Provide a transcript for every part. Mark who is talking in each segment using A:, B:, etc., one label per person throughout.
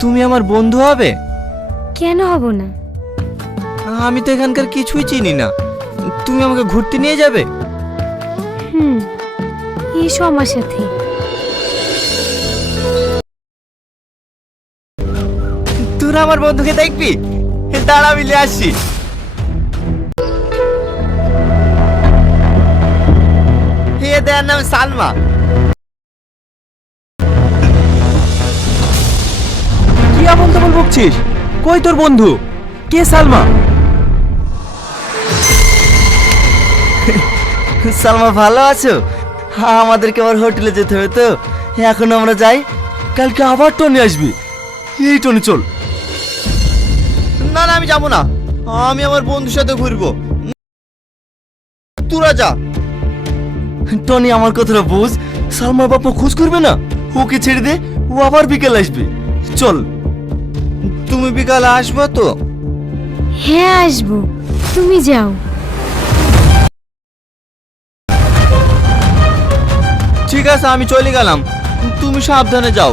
A: তুমি আমার বন্ধু হবে?
B: কেন হব না?
A: আমি তো এখানকার কিছুই চিনি না। তুমি আমাকে ঘুরতে নিয়ে যাবে?
B: হুম এসো আমার সাথে।
A: তোরা আমার বন্ধুকে দেখবি? দাঁড়া মিলে আসছি হে দেয়ার নাম সালমা।
C: বকছিস কই তোর বন্ধু? কে সালমা?
A: সালমা, ভালো আছো? হ্যাঁ আমাদেরকে আবার হোটেলে যেতে হবে তো। এখন আমরা যাই।
C: কালকে আবার টনি আসবি। এই টনি, চল।
A: না না, আমি যাব না। আমি আমার বন্ধুর সাথে ঘুরবো। তোরা যা।
C: টনি, আমার কথাটা বুঝ। সালমার বাবা খোঁজ করবে না? ওকে ছেড়ে দে। ও আবার বিকেল আসবে। চল।
A: তুমি বিকালে আসব তো?
B: হ্যাঁ আসব। তুমি যাও।
A: ঠিক আছে আমি চলে গেলাম। তুমি সাবধানে যাও।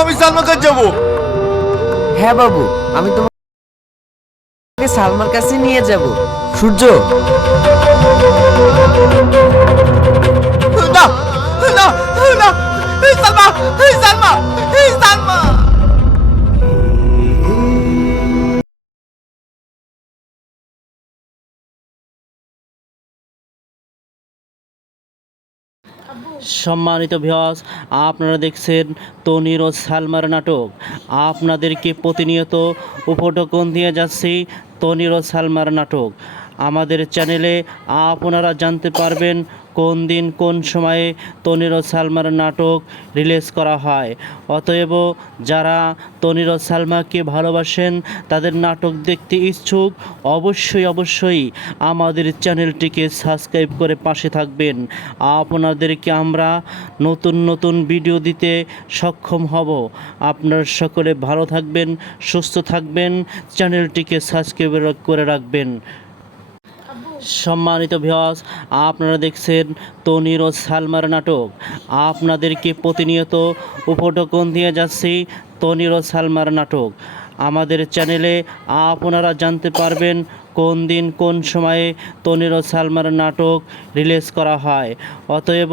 C: আমি সালমার কাছে যাব।
D: হ্যাঁ বাবু আমি তোমাকে সালমার কাছে নিয়ে যাব।
C: সূর্য!
A: না না না এই
E: সম্মানিত ভিওয়াস আপনারা দেখছেন তনির ও সালমার নাটক। আপনাদেরকে প্রতিনিয়ত উপঢকন দিয়ে যাচ্ছি তনির ও সালমার নাটক। আমাদের চ্যানেলে আপনারা জানতে পারবেন কোন দিন কোন সময়ে তনির ও সালমার নাটক রিলিজ করা হয়। অতএব যারা তনির ও সালমাকে ভালোবাসেন, তাদের নাটক দেখতে ইচ্ছুক, অবশ্যই অবশ্যই আমাদের চ্যানেলটিকে সাবস্ক্রাইব করে পাশে থাকবেন। আপনাদেরকে আমরা নতুন নতুন ভিডিও দিতে সক্ষম হব। আপনারা সকলে ভালো থাকবেন, সুস্থ থাকবেন, চ্যানেলটিকে সাবস্ক্রাইব করে রাখবেন। সম্মানিত ভিওয়াস আপনারা দেখছেন তনির ও সালমার নাটক। আপনাদেরকে প্রতিনিয়ত উপটকন দিয়ে যাচ্ছি তনির ও সালমার নাটক। আমাদের চ্যানেলে আপনারা জানতে পারবেন কোন দিন কোন সময়ে তনির ও সালমার নাটক রিলিজ করা হয়। অতএব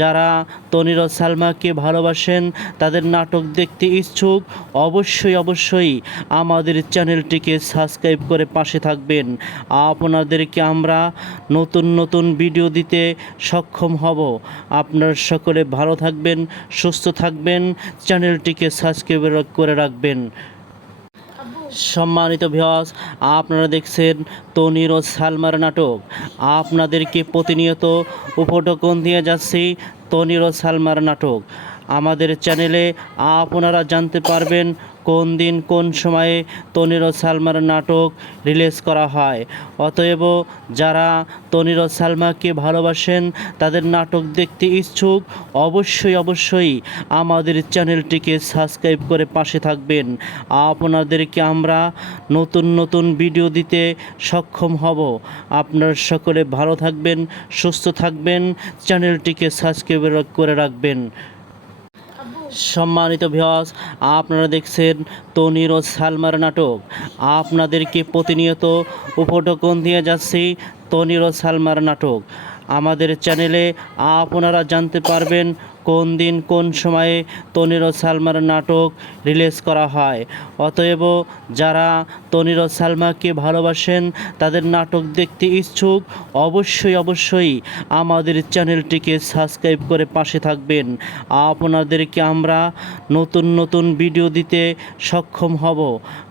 E: যারা তনির ও সালমাকে ভালোবাসেন, তাদের নাটক দেখতে ইচ্ছুক, অবশ্যই অবশ্যই আমাদের চ্যানেলটিকে সাবস্ক্রাইব করে পাশে থাকবেন। আপনাদেরকে আমরা নতুন নতুন ভিডিও দিতে সক্ষম হব। আপনারা সকলে ভালো থাকবেন, সুস্থ থাকবেন, চ্যানেলটিকে সাবস্ক্রাইব করে রাখবেন। সম্মানিত ভিওয়াস আপনারা দেখছেন তনির ও সালমার নাটক। আপনাদেরকে প্রতিনিয়ত উপটকন দিয়ে যাচ্ছি তনির ও সালমার নাটক। আমাদের চ্যানেলে আপনারা জানতে পারবেন কোন দিন কোন সময়ে তনির ও সালমার নাটক রিলিজ করা হয়। অতএব যারা তনির ও সালমাকে ভালোবাসেন, তাদের নাটক দেখতে ইচ্ছুক, অবশ্যই অবশ্যই আমাদের চ্যানেলটিকে সাবস্ক্রাইব করে পাশে থাকবেন। আপনাদেরকে আমরা নতুন নতুন ভিডিও দিতে সক্ষম হব। আপনারা সকলে ভালো থাকবেন, সুস্থ থাকবেন, চ্যানেলটিকে সাবস্ক্রাইব করে রাখবেন। সম্মানিত ভিওস আপনারা দেখছেন তনির ও সালমার নাটক। আপনাদেরকে প্রতিনিয়ত উপটকন দিয়ে যাচ্ছি তনির ও সালমার নাটক। আমাদের চ্যানেলে আপনারা জানতে পারবেন কোন দিন কোন সময়ে তনির ও সালমার নাটক রিলিজ করা হয়। অতএব যারা তনির ও সালমাকে ভালোবাসেন, তাদের নাটক দেখতে ইচ্ছুক, অবশ্যই অবশ্যই আমাদের চ্যানেলটিকে সাবস্ক্রাইব করে পাশে থাকবেন। আপনাদেরকে আমরা নতুন নতুন ভিডিও দিতে সক্ষম হব।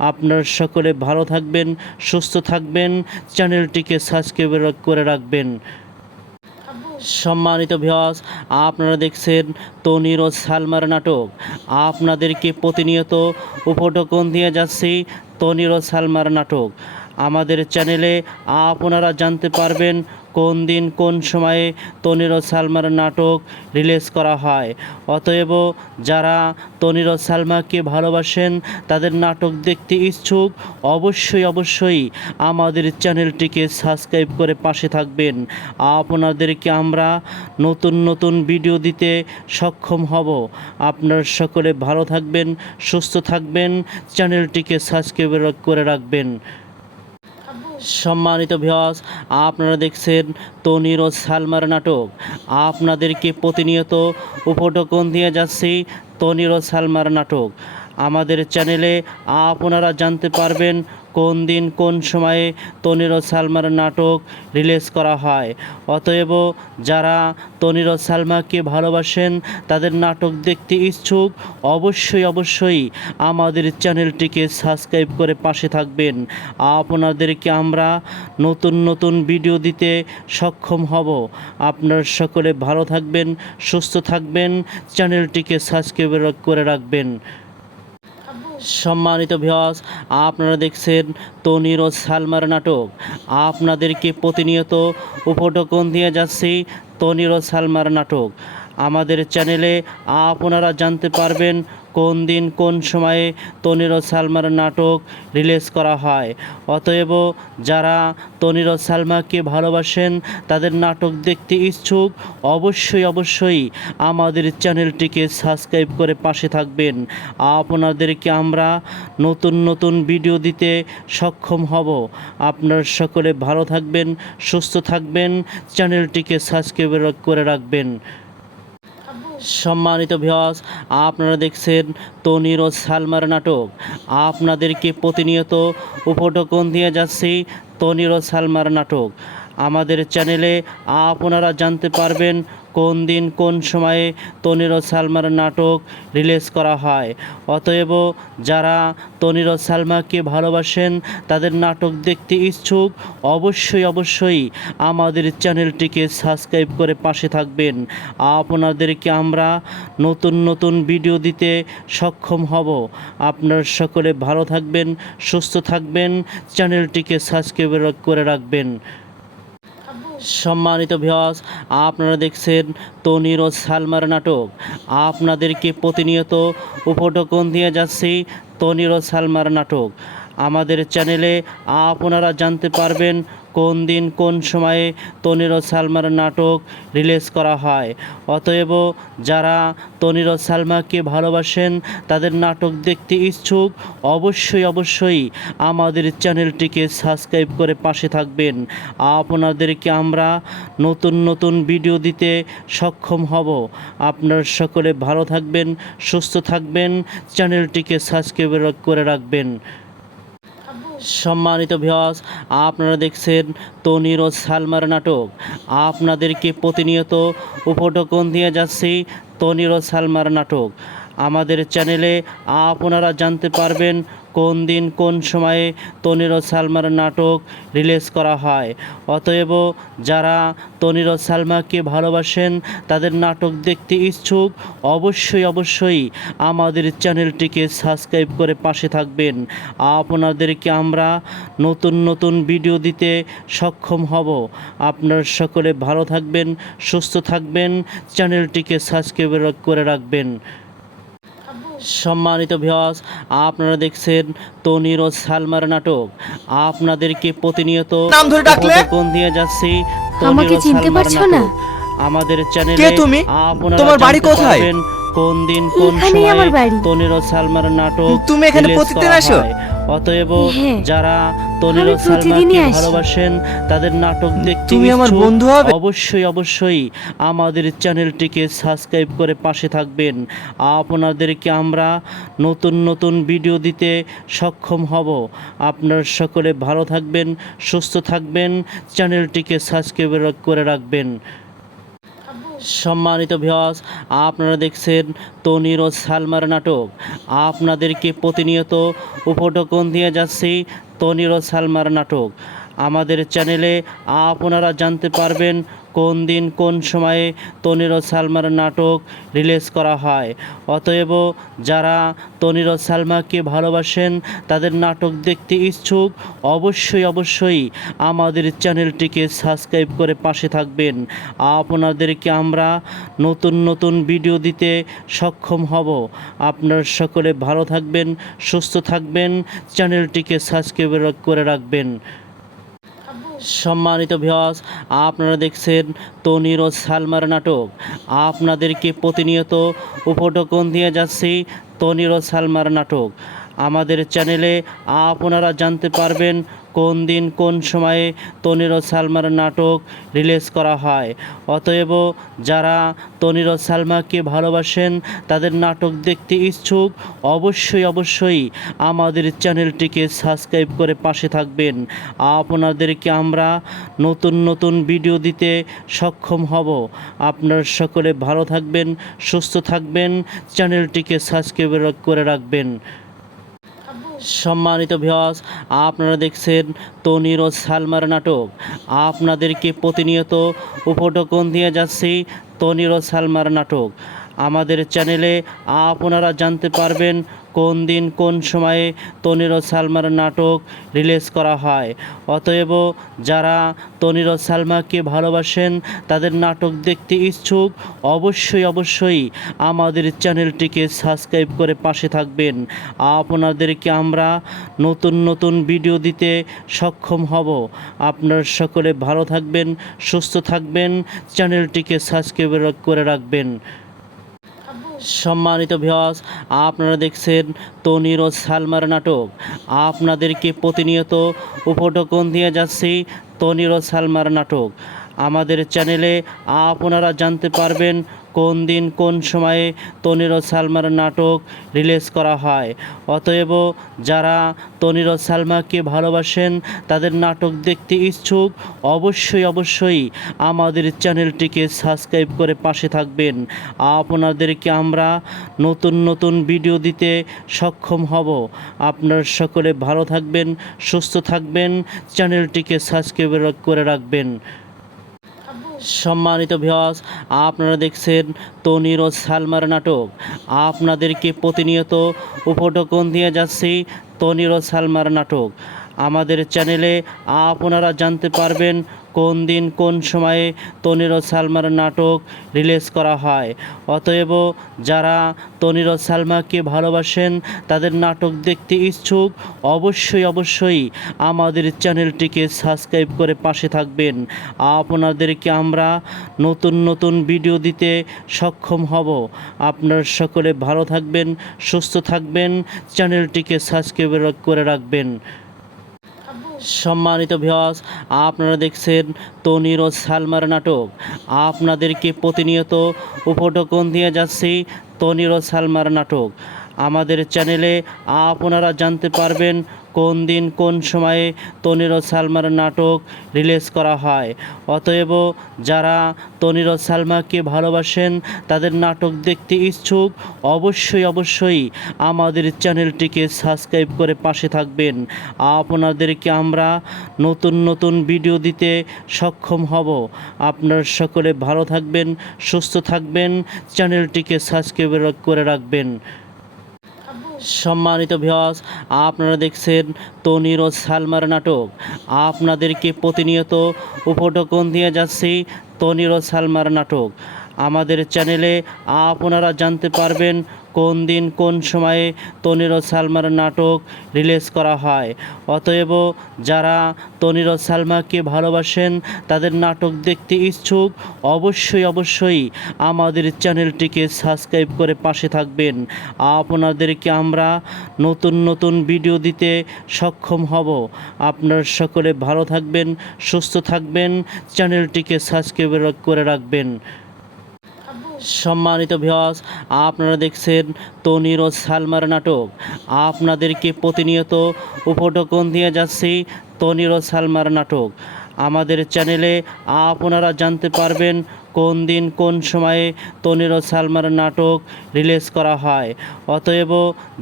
E: আপনারা সকলে ভালো থাকবেন, সুস্থ থাকবেন, চ্যানেলটিকে সাবস্ক্রাইব করে রাখবেন। সম্মানিত ভিওয়াস আপনারা দেখছেন তনির ও সালমার নাটক। আপনাদেরকে প্রতিনিয়ত উপঢকন দিয়ে যাচ্ছি তনির ও সালমার নাটক। আমাদের চ্যানেলে আপনারা জানতে পারবেন কোন দিন কোন সময়ে তনির ও সালমার নাটক রিলিজ করা হয়। অতএব যারা তনির ও সালমাকে ভালোবাসেন, তাদের নাটক দেখতে ইচ্ছুক, অবশ্যই অবশ্যই আমাদের চ্যানেলটিকে সাবস্ক্রাইব করে পাশে থাকবেন। আপনাদেরকে আমরা নতুন নতুন ভিডিও দিতে সক্ষম হব। আপনারা সকলে ভালো থাকবেন, সুস্থ থাকবেন, চ্যানেলটিকে সাবস্ক্রাইব করে রাখবেন। সম্মানিত ভিওয়াস আপনারা দেখছেন তনির ও সালমার নাটক। আপনাদেরকে প্রতিনিয়ত উপটকন দিয়ে যাচ্ছি তনির ও সালমার নাটক। আমাদের চ্যানেলে আপনারা জানতে পারবেন কোন দিন কোন সময়ে তনির ও সালমার নাটক রিলিজ করা হয়। অতএব যারা তনির ও সালমাকে ভালোবাসেন, তাদের নাটক দেখতে ইচ্ছুক, অবশ্যই অবশ্যই আমাদের চ্যানেলটিকে সাবস্ক্রাইব করে পাশে থাকবেন। আপনাদেরকে আমরা নতুন নতুন ভিডিও দিতে সক্ষম হব। আপনারা সকলে ভালো থাকবেন, সুস্থ থাকবেন, চ্যানেলটিকে সাবস্ক্রাইব করে রাখবেন। সম্মানিত ভিওয়াস আপনারা দেখছেন তনির ও সালমার নাটক। আপনাদেরকে প্রতিনিয়ত উপটকন দিয়ে যাচ্ছি তনির ও সালমার নাটক। আমাদের চ্যানেলে আপনারা জানতে পারবেন কোন দিন কোন সময়ে তনির ও সালমার নাটক রিলিজ করা হয়। অতএব যারা তনির ও সালমাকে ভালোবাসেন, তাদের নাটক দেখতে ইচ্ছুক, অবশ্যই অবশ্যই আমাদের চ্যানেলটিকে সাবস্ক্রাইব করে পাশে থাকবেন। আপনাদেরকে আমরা নতুন নতুন ভিডিও দিতে সক্ষম হব। আপনারা সকলে ভালো থাকবেন, সুস্থ থাকবেন, চ্যানেলটিকে সাবস্ক্রাইব করে রাখবেন। সম্মানিত ভিওস আপনারা দেখছেন তনির ও সালমার নাটক। আপনাদেরকে প্রতিনিয়ত উপটকন দিয়ে যাচ্ছি তনির ও সালমার নাটক। আমাদের চ্যানেলে আপনারা জানতে পারবেন কোন দিন কোন সময়ে তনির ও সালমার নাটক রিলিজ করা হয়। অতএব যারা তনির ও সালমাকে ভালোবাসেন, তাদের নাটক দেখতে ইচ্ছুক, অবশ্যই অবশ্যই আমাদের চ্যানেলটিকে সাবস্ক্রাইব করে পাশে থাকবেন। আপনাদেরকে আমরা নতুন নতুন ভিডিও দিতে সক্ষম হব। আপনারা সকলে ভালো থাকবেন, সুস্থ থাকবেন, চ্যানেলটিকে সাবস্ক্রাইব করে রাখবেন। সম্মানিত ভিওয়াস আপনারা দেখছেন তনির ও সালমার নাটক। আপনাদেরকে প্রতিনিয়ত উপটকন দিয়ে যাচ্ছি তনির ও সালমার নাটক। আমাদের চ্যানেলে আপনারা জানতে পারবেন কোন দিন কোন সময়ে তনির ও সালমার নাটক রিলিজ করা হয়। অতএব যারা তনির ও সালমাকে ভালোবাসেন, তাদের নাটক দেখতে ইচ্ছুক, অবশ্যই অবশ্যই আমাদের চ্যানেলটিকে সাবস্ক্রাইব করে পাশে থাকবেন। আপনাদেরকে আমরা নতুন নতুন ভিডিও দিতে সক্ষম হব। আপনারা সকলে ভালো থাকবেন, সুস্থ থাকবেন, চ্যানেলটিকে সাবস্ক্রাইব করে রাখবেন। সম্মানিত ভিওয়াস আপনারা দেখছেন তনির ও সালমার নাটক। আপনাদেরকে প্রতিনিয়ত উপটকন দিয়ে যাচ্ছি তনির ও সালমার নাটক। আমাদের চ্যানেলে আপনারা জানতে পারবেন কোন দিন কোন সময়ে তনির ও সালমার নাটক রিলিজ করা হয়। অতএব যারা তনির ও সালমাকে ভালোবাসেন, তাদের নাটক দেখতে ইচ্ছুক, অবশ্যই অবশ্যই আমাদের চ্যানেলটিকে সাবস্ক্রাইব করে পাশে থাকবেন। আপনাদেরকে আমরা নতুন নতুন ভিডিও দিতে সক্ষম হব। আপনারা সকলে ভালো থাকবেন, সুস্থ থাকবেন, চ্যানেলটিকে সাবস্ক্রাইব করে রাখবেন। সম্মানিত ভিওয়াস আপনারা দেখছেন তনির ও সালমার নাটক আপনাদেরকে প্রতিনিয়ত
C: নাম ধরে ডাকলে?
E: কোন দিয়ে যাচ্ছি তনির
B: আমাকে চিনতে পারছ না?
E: আমাদের চ্যানেলে
C: কে তুমি?
E: আপনারা
C: তোমার বাড়ি কোথায়?
E: কোন দিন কোন সময়ে। তনির ও সালমার নাটক
C: তুমি এখানে প্রতিদিন
E: করা
C: আসো?
E: হয়। অতএব
B: হ্যাঁ।
E: যারা তনির ও সালমাকে ভালোবাসেন তাদের নাটক দেখতে
C: তুমি আমার বন্ধু হবে?
E: অবশ্যই অবশ্যই আমাদের চ্যানেলটিকে সাবস্ক্রাইব করে পাশে থাকবেন আপনাদেরকে আমরা নতুন নতুন ভিডিও দিতে সক্ষম হব আপনারা সকলে ভালো থাকবেন সুস্থ থাকবেন চ্যানেলটিকে সাবস্ক্রাইব করে রাখবেন সম্মানিত ভিওয়াস আপনারা দেখছেন তনির ও সালমার নাটক। আপনাদেরকে প্রতিনিয়ত উপটকন দিয়ে যাচ্ছি তনির ও সালমার নাটক। আমাদের চ্যানেলে আপনারা জানতে পারবেন কোন দিন কোন সময়ে তনির ও সালমার নাটক রিলিজ করা হয়। অতএব যারা তনির ও সালমাকে ভালোবাসেন, তাদের নাটক দেখতে ইচ্ছুক, অবশ্যই অবশ্যই আমাদের চ্যানেলটিকে সাবস্ক্রাইব করে পাশে থাকবেন। আপনাদেরকে আমরা নতুন নতুন ভিডিও দিতে সক্ষম হব। আপনারা সকলে ভালো থাকবেন, সুস্থ থাকবেন, চ্যানেলটিকে সাবস্ক্রাইব করে রাখবেন। সম্মানিত ভিওস আপনারা দেখছেন তনির ও সালমার নাটক। আপনাদেরকে প্রতিনিয়ত উপটকন দিয়ে যাচ্ছি তনির ও সালমার নাটক। আমাদের চ্যানেলে আপনারা জানতে পারবেন কোন দিন কোন সময়ে তনির ও সালমার নাটক রিলিজ করা হয়। অতএব যারা তনির ও সালমাকে ভালোবাসেন, তাদের নাটক দেখতে ইচ্ছুক, অবশ্যই অবশ্যই আমাদের চ্যানেলটিকে সাবস্ক্রাইব করে পাশে থাকবেন। আপনাদেরকে আমরা নতুন নতুন ভিডিও দিতে সক্ষম হব। আপনারা সকলে ভালো থাকবেন, সুস্থ থাকবেন, চ্যানেলটিকে সাবস্ক্রাইব করে রাখবেন। সম্মানিত ভিওয়াস আপনারা দেখছেন তনির ও সালমার নাটক। আপনাদেরকে প্রতিনিয়ত উপটকন দিয়ে যাচ্ছি তনির ও সালমার নাটক। আমাদের চ্যানেলে আপনারা জানতে পারবেন কোন দিন কোন সময়ে তনির ও সালমার নাটক রিলিজ করা হয়। অতএব যারা তনির ও সালমাকে ভালোবাসেন, তাদের নাটক দেখতে ইচ্ছুক, অবশ্যই অবশ্যই আমাদের চ্যানেলটিকে সাবস্ক্রাইব করে পাশে থাকবেন। আপনাদেরকে আমরা নতুন নতুন ভিডিও দিতে সক্ষম হব। আপনারা সকলে ভালো থাকবেন, সুস্থ থাকবেন, চ্যানেলটিকে সাবস্ক্রাইব করে রাখবেন। সম্মানিত ভিওয়াস আপনারা দেখছেন তনির ও সালমার নাটক। আপনাদেরকে প্রতিনিয়ত উপটকন দিয়ে যাচ্ছি তনির ও সালমার নাটক। আমাদের চ্যানেলে আপনারা জানতে পারবেন কোন দিন কোন সময়ে তনির ও সালমার নাটক রিলিজ করা হয়। অতএব যারা তনির ও সালমাকে ভালোবাসেন, তাদের নাটক দেখতে ইচ্ছুক, অবশ্যই অবশ্যই আমাদের চ্যানেলটিকে সাবস্ক্রাইব করে পাশে থাকবেন। আপনাদেরকে আমরা নতুন নতুন ভিডিও দিতে সক্ষম হব। আপনারা সকলে ভালো থাকবেন, সুস্থ থাকবেন, চ্যানেলটিকে সাবস্ক্রাইব করে রাখবেন। সম্মানিত ভিওয়াস আপনারা দেখছেন তনির ও সালমার নাটক। আপনাদেরকে প্রতিনিয়ত উপটকন দিয়ে যাচ্ছি তনির ও সালমার নাটক। আমাদের চ্যানেলে আপনারা জানতে পারবেন কোন দিন কোন সময়ে তনির ও সালমার নাটক রিলিজ করা হয়। অতএব যারা তনির ও সালমাকে ভালোবাসেন, তাদের নাটক দেখতে ইচ্ছুক, অবশ্যই অবশ্যই আমাদের চ্যানেলটিকে সাবস্ক্রাইব করে পাশে থাকবেন। আপনাদেরকে আমরা নতুন নতুন ভিডিও দিতে সক্ষম হব। আপনারা সকলে ভালো থাকবেন, সুস্থ থাকবেন, চ্যানেলটিকে সাবস্ক্রাইব করে রাখবেন। সম্মানিত ভিওস আপনারা দেখছেন তনির ও সালমার নাটক। আপনাদেরকে প্রতিনিয়ত উপটকন দিয়ে যাচ্ছি তনির ও সালমার নাটক। আমাদের চ্যানেলে আপনারা জানতে পারবেন কোন দিন কোন সময়ে তনির ও সালমার নাটক রিলিজ করা হয়। অতএব যারা তনির ও সালমাকে ভালোবাসেন, তাদের নাটক দেখতে ইচ্ছুক, অবশ্যই অবশ্যই আমাদের চ্যানেলটিকে সাবস্ক্রাইব করে পাশে থাকবেন। আপনাদেরকে আমরা নতুন নতুন ভিডিও দিতে সক্ষম হব। আপনারা সকলে ভালো থাকবেন, সুস্থ থাকবেন, চ্যানেলটিকে সাবস্ক্রাইব করে রাখবেন। সম্মানিত ভিওস আপনারা দেখছেন তনির ও সালমার নাটক। আপনাদেরকে প্রতিনিয়ত উপটকন দিয়ে যাচ্ছি তনির ও সালমার নাটক। আমাদের চ্যানেলে আপনারা জানতে পারবেন কোন দিন কোন সময়ে তনির ও সালমার নাটক রিলিজ করা হয়। অতএব যারা তনির ও সালমাকে ভালোবাসেন, তাদের নাটক দেখতে ইচ্ছুক, অবশ্যই অবশ্যই আমাদের চ্যানেলটিকে সাবস্ক্রাইব করে পাশে থাকবেন। আপনাদেরকে আমরা নতুন নতুন ভিডিও দিতে সক্ষম হব। আপনারা সকলে ভালো থাকবেন, সুস্থ থাকবেন, চ্যানেলটিকে সাবস্ক্রাইব করে রাখবেন। সম্মানিত ভিওয়াস আপনারা দেখছেন তনির ও সালমার নাটক। আপনাদেরকে প্রতিনিয়ত উপটকন দিয়ে যাচ্ছি তনির ও সালমার নাটক। আমাদের চ্যানেলে আপনারা জানতে পারবেন কোন দিন কোন সময়ে তনির ও সালমার নাটক রিলিজ করা হয়। অতএব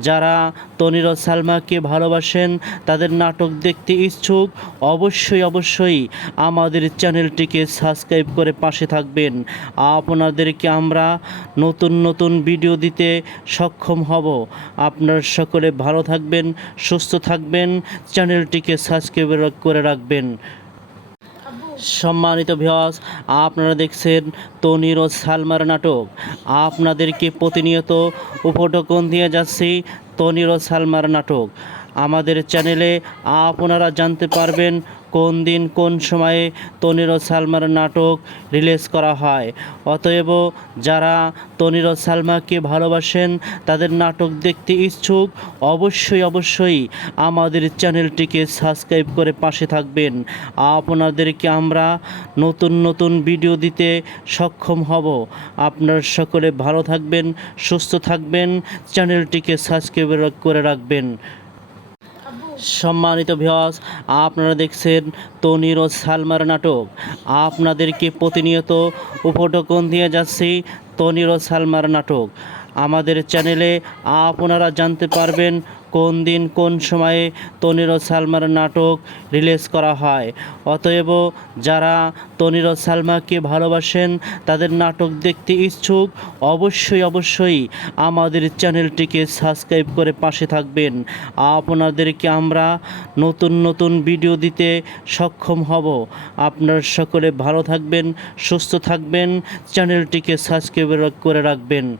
E: যারা তনির ও সালমাকে ভালোবাসেন, তাদের নাটক দেখতে ইচ্ছুক, অবশ্যই অবশ্যই আমাদের চ্যানেলটিকে সাবস্ক্রাইব করে পাশে থাকবেন। আপনাদেরকে আমরা নতুন নতুন ভিডিও দিতে সক্ষম হব। আপনারা সকলে ভালো থাকবেন, সুস্থ থাকবেন, চ্যানেলটিকে সাবস্ক্রাইব করে রাখবেন। সম্মানিত ভিওয়াস আপনারা দেখছেন তনির ও সালমার নাটক। আপনাদেরকে প্রতিনিয়ত উপটকন দিয়ে যাচ্ছি তনির ও সালমার নাটক। আমাদের চ্যানেলে আপনারা জানতে পারবেন কোন দিন কোন সময়ে তনির ও সালমার নাটক রিলিজ করা হয়। অতএব যারা তনির ও সালমাকে ভালোবাসেন, তাদের নাটক দেখতে ইচ্ছুক, অবশ্যই অবশ্যই আমাদের চ্যানেলটিকে সাবস্ক্রাইব করে পাশে থাকবেন। আপনাদেরকে আমরা নতুন নতুন ভিডিও দিতে সক্ষম হব। আপনারা সকলে ভালো থাকবেন, সুস্থ থাকবেন, চ্যানেলটিকে সাবস্ক্রাইব করে রাখবেন। সম্মানিত ভিওস আপনারা দেখছেন তনির ও সালমার নাটক। আপনাদেরকে প্রতিনিয়ত উপটকন দিয়ে যাচ্ছি তনির ও সালমার নাটক। আমাদের চ্যানেলে আপনারা জানতে পারবেন কোন দিন কোন সময়ে তনির ও সালমার নাটক রিলিজ করা হয়। অতএব যারা তনির ও সালমাকে ভালোবাসেন, তাদের নাটক দেখতে ইচ্ছুক, অবশ্যই অবশ্যই আমাদের চ্যানেলটিকে সাবস্ক্রাইব করে পাশে থাকবেন। আপনাদেরকে আমরা নতুন নতুন ভিডিও দিতে সক্ষম হব। আপনারা সকলে ভালো থাকবেন, সুস্থ থাকবেন, চ্যানেলটিকে সাবস্ক্রাইব করে রাখবেন।